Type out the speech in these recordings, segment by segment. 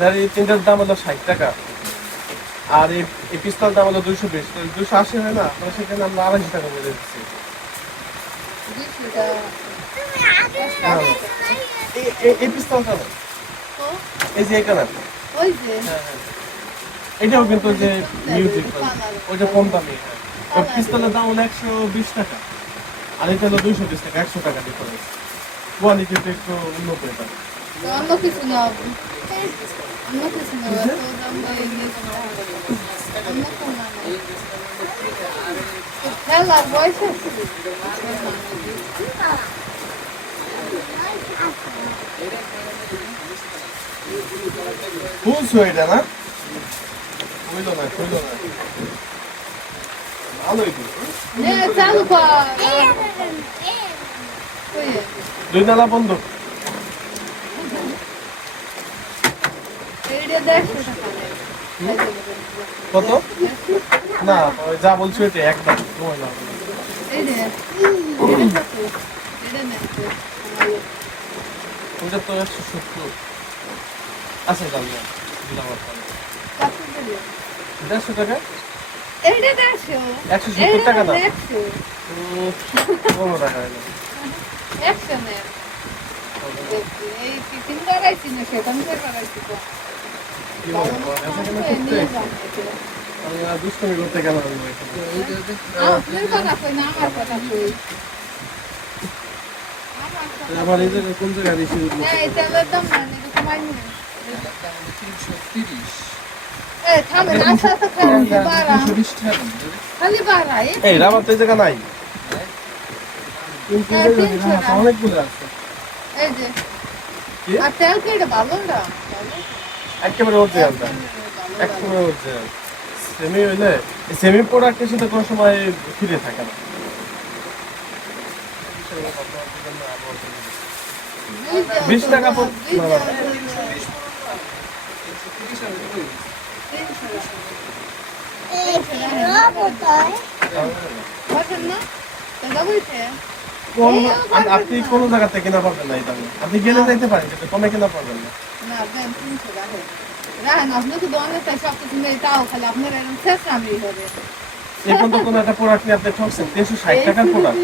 Battery তিনটার দাম হলো 60 টাকা, আর এই পিস্তল দাম হলো 220, 280 হয় না, মানে সেখানে আমরা 250 টাকা বলে দিচ্ছি। এই পিস্তলটা না, এই যে এখানে, হ্যাঁ হ্যাঁ, এটাও কিন্তু যে মিউজিক ওইটা কম দামি। হ্যাঁ, ওই পিস্তলের দাম হলো 120 টাকা, আর এটা হলো 220 টাকা, 100 টাকা ডিফারেন্স। কোয়ালিটিটা একটু উন্নত এটা। অন্য কিছু না, অন্য কিছু না, দাম অন্য কোনো না, খেলার বয়স আছে। বুঝছো এটা না? হইলো না, হইলো না। ভালোই তো। নে চালু কর। দুই নালা বন্ধ। এইটা 150 টাকা। কত? না, ওই যা বলছো এটা একদম সময় লাগবে না। এই যে এটা কত? এটা নেন তো। ওটা তো 170 আছে, দাম না দিলাম আপনাকে। কত দিলে? 150 টাকা। এইটা 150, 170 টাকা দাম। 100, 15 টাকা হলো। 100 নেন। এই টিফিন করাইছি না, সেখান থেকে করাইছি তো। কি বলো, এখানে করতে আমি আর দুষ্টামি করতে গেলাম না এখানে। আপনার কথা কই না, আমার কথা কই। আবার এই জায়গায় কোন জায়গায় বেশি উঠলো? হ্যাঁ, এই তেলের দাম না, এটা কমাই নিন। 330 এই থামেন, আস্তে আস্তে খান, বাড়া। 320 টাকা খালি বাড়া, এই রাবার তো এই জায়গা নাই। কিন্তু এই জায়গায় 300 টাকা। অনেকগুলো আছে। এই যে। কি? আর তেল কি এটা ভালো না? একেবারে অরিজিনালটা, একেবারে অরিজিনাল। সেমি হইলে সেমি প্রোডাক্টের সাথে কোনো সময় ফিরে থাকে না। 20 টাকা পর না, না, 330 আর কই আপনি কোন জায়গা থেকে কিনা পারবেন না এই দামে। আপনি গেলে যাইতে পারেন, কিন্তু কমে কিনা পারবেন না। এই পর্যন্ত কোনো একটা প্রোডাক্ট নিয়ে আপনি ঠকছেন, 360 টাকার প্রোডাক্ট।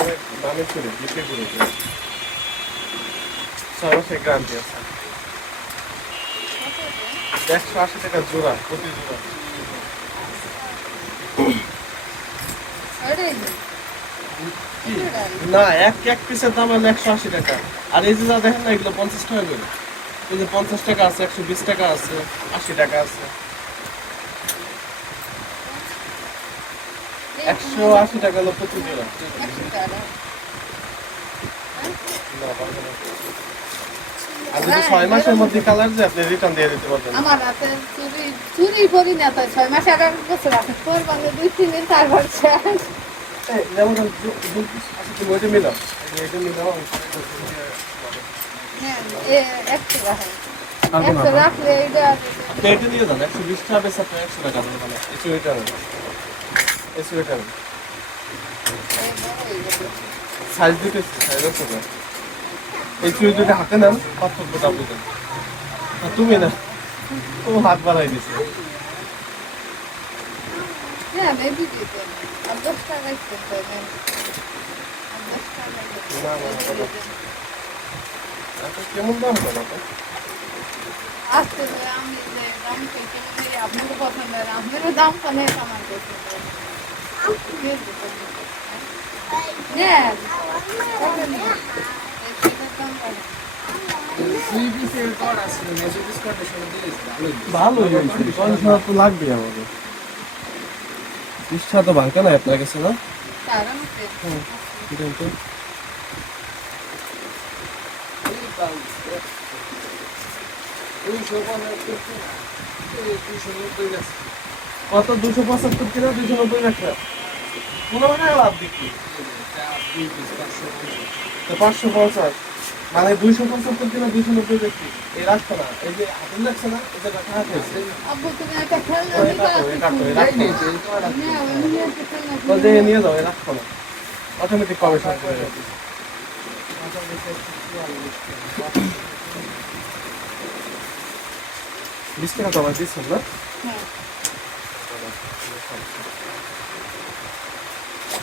অনেক দামে ছিল, বিক্রি করেছে 6 মাসের গ্যারান্টি আছে। 180 টাকা জোড়া, প্রতি জোড়া। কি? না, এক এক পিসের দাম হলো 180 টাকা। আর এই যে যা দেখেন না, এগুলো 50 টাকা করে। এই যে 50 টাকা আছে, 120 টাকা আছে, 80 টাকা আছে। 180 টাকা হলো প্রতি জোড়া। না, পারবে না। আর যদি 6 মাসের মধ্যে কালার যে আপনি রিটার্ন দিয়ে দিতে পারবেন। আমার হাতে চুরি করি না, তো 6 মাস আগে বছর আছে তোর বাংলা 2-3 দিন 4 বছর। এই যেমন তুমি ওইটা মিলাও, এইটা মিলাও। হ্যাঁ, একটু রাখেন। একটু রাখলে এটা আপনি এটা নিয়ে যান, 120 টাকা বেশ, আপনি 100 টাকা দেবেন। মানে এই সোয়েটার, এই সোয়েটার সাইজ দিতেছি, সাইজ আছে না। এই চুড়ি দুটো হাতে নেন, পার্থক্যটা বুঝেন। তুমি না, ও হাত বাড়াই দিছে। হ্যাঁ, বেবি দিতে 10 টাকা একটু দেবেন। 10 টাকা না, না, না, কেমন দাম হলো না? আজকে আমি যে দাম পেয়েছি, আপনাকে পছন্দ হয়, আপনারও দাম কমে আমার পছন্দ হয়। নেন, কবে নেন? এটার দাম কত? 2 পিসের কট আছে, মেজর পিস কটে সব দিয়েছে ভালোই হয়েছে, 50 তো লাগবে আমাদের। 20 টাকা তো ভাঙতে নাই আপনার কাছে, না? তারা মতে কিন্তু কত? 275 কিনা 290 টাকা, 15 টাকা লাভ বিক্রি। তো 550 মানে 275 কিলো 290 ব্যক্তি এই রাখতো না, এই যে হাতে লাগছে না, এটা রাখা আছে। আব্বু তুমি একটা খেলনা ওই দিবা কাটো, এই কাটো, এই এই রাখতো নেই না। তো, এই তো আর আছে। না ওই নিয়ে একটা খেলনা তো যে দিবা। নিয়ে যাও, এই রাখতো না, অটোমেটিক কমিশন করে যাবে। বিশ টাকা তো আমার দিচ্ছেন না? হ্যাঁ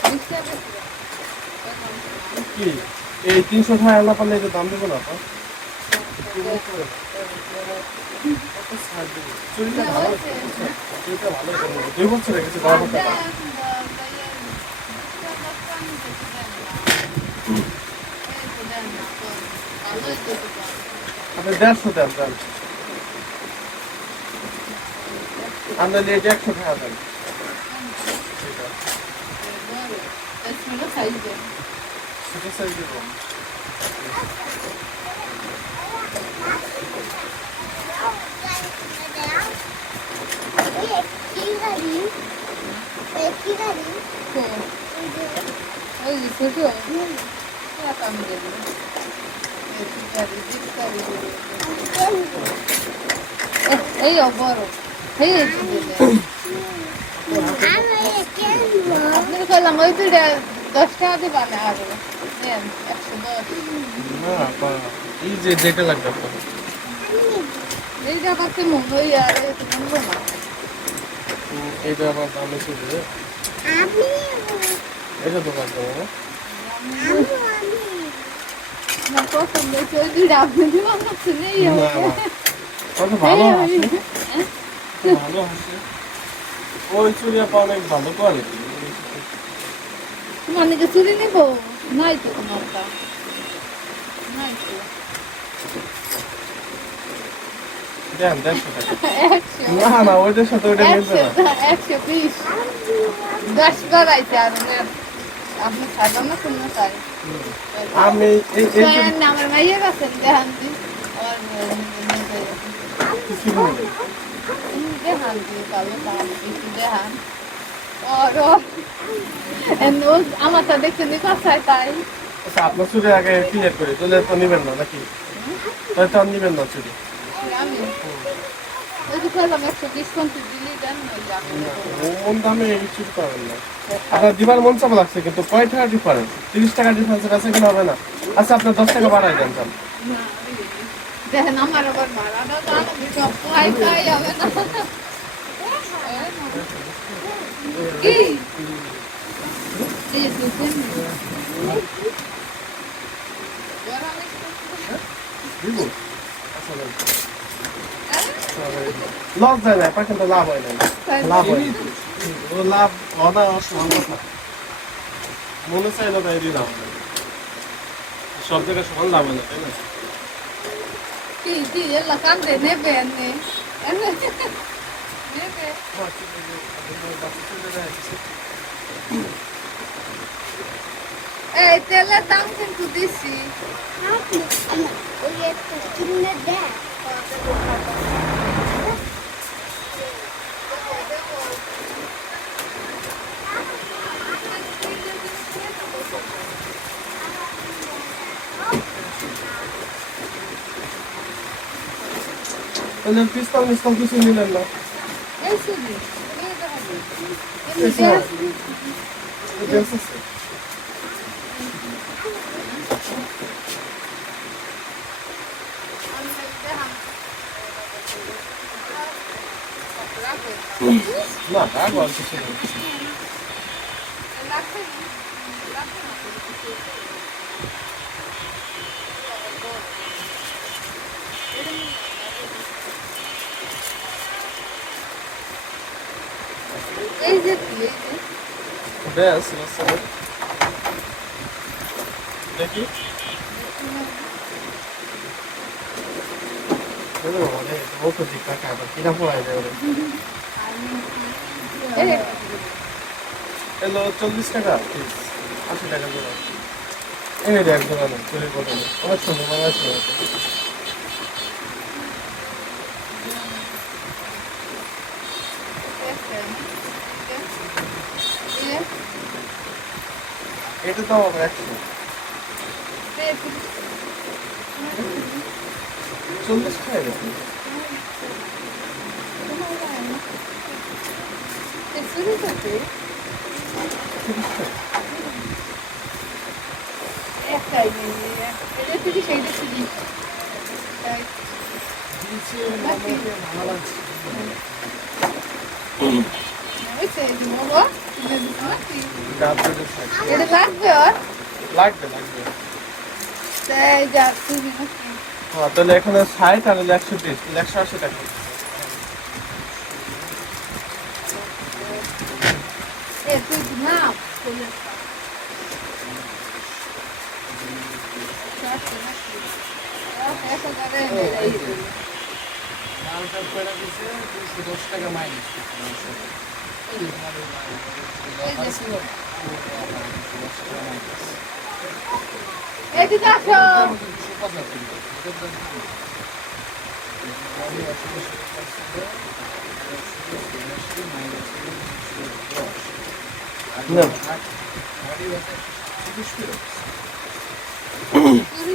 বুঝতে পারছি কি এই 300 টাকা আল্লাহ পারলে যে দাম দেবো না আপা? চুরিটা ভালো, চুরিটা ভালো, 2 বছর হয়ে গেছে, 10 টাকা। আপনি 150 দেন, দেন। আমরা নিয়ে 100 টাকা দেন। ছোট সাইজ দেবো। এই বড় এই আপনার কইলাম ওই দুইটা 10 টাকা দিবা না আরো নেন 110 না আপা, এই যে যেটা লাগবে আপনার। এই জায়গা কেমন ওই আর এটা বলবো না এইটা আবার দাম বেশি দেবে। এটা তো লাগবে না? না পছন্দ হয়েছে ওই দুইটা আপনি দিবা না শুনেই না, হবে না। কত ভালো হাসে, ভালো হাসে। ওই চুড়ি আপা অনেক ভালো কোয়ালিটি। মানে কি চুরি নিব নাই তো তোমারটা নাই তো দেন 150 টাকা। 100 না না, ওইটার সাথে ওইটা মিলবে না। 120 10 বাড়াইছে আর আপনি খাবেন না কোনো চাই আমি এই না আমার মাইয়ের আছেন দেখান দি আর কিছু নেই। দেখান দি কালো কাম কিছু দেখান আর আমার তো দেখতে নি কথায় তাই আচ্ছা, আপনার চুড়ি আগে ক্লিয়ার করি, তাহলে তো নিবেন না নাকি? তাহলে তো আর নিবেন না চুড়ি। আমি ওই যে কইলাম 120 দিলি দেন নইলে আপনি কোন দামে এই চুড়ি পাবেন না। আপনার দিবার মন চাপা লাগছে, কিন্তু কয় টাকা ডিফারেন্স? 30 টাকা ডিফারেন্স আছে কিনা হবে না? আচ্ছা, আপনার 10 টাকা বাড়াই দেন চাল। দেখেন আমার আবার ভাড়াটা তো আমি সব খাই খাই হবে না কি এই দুধের দিব? আচ্ছা, দেন। লস যায় না, এখন কিন্তু লাভ হয় না। লাভ হয় না। ও লাভ হওয়া অসম্ভব কথা। মনে চাইলো তাই দিলাম। সব জায়গায় সমান লাভ হয় না, তাই না? কি এলা কান্দে নেবে নে নেবে এই তেলের দাম কিন্তু দিছি তাহলে পিস্তল মিস্তল কিছু নিলেন না? এই শুনি এই দেখাবি এই সময়। এই ড্রেস আছে? না, রাগ আর কিছু নেই। এই যে কি এই যে ব্যাস, বাচ্চা নেই। দেখি। বলো, অনেক ও তো ঠিক টাকা, আবার কিনা পড়ায় যায় ওরে। এই এলো 40 টাকা পিস, 80 টাকা জোড়া। এই রে এক জোড়া নেই, চুরি করে নেই। অনেক সুন্দর, অনেক সুন্দর। এটা তো 100। 40 খায় গেছে। একটাই এটা থেকে সেইটা শুনি দিয়েছে মোটামুটি ভালো লাগছে। ডাব দুটো খায়। এটা লাগবে আর লাগবে লাগবে। তাই যা তুই হ্যাঁ, তাহলে এখানে 60 আর হলো 120, 180 টাকা। তুই না মালটা করে দিয়েছে 210 টাকা মাইনাস। এই যে তোমাদের মাল ছিল, 210 টাকা মাইনাস। এদিকে আসো মোটামুটি 275 টাকা। এটার দাম কি? গাড়ি 88 মাইনাস 210 আর না। গাড়ি আছে 30 টাকা। তুই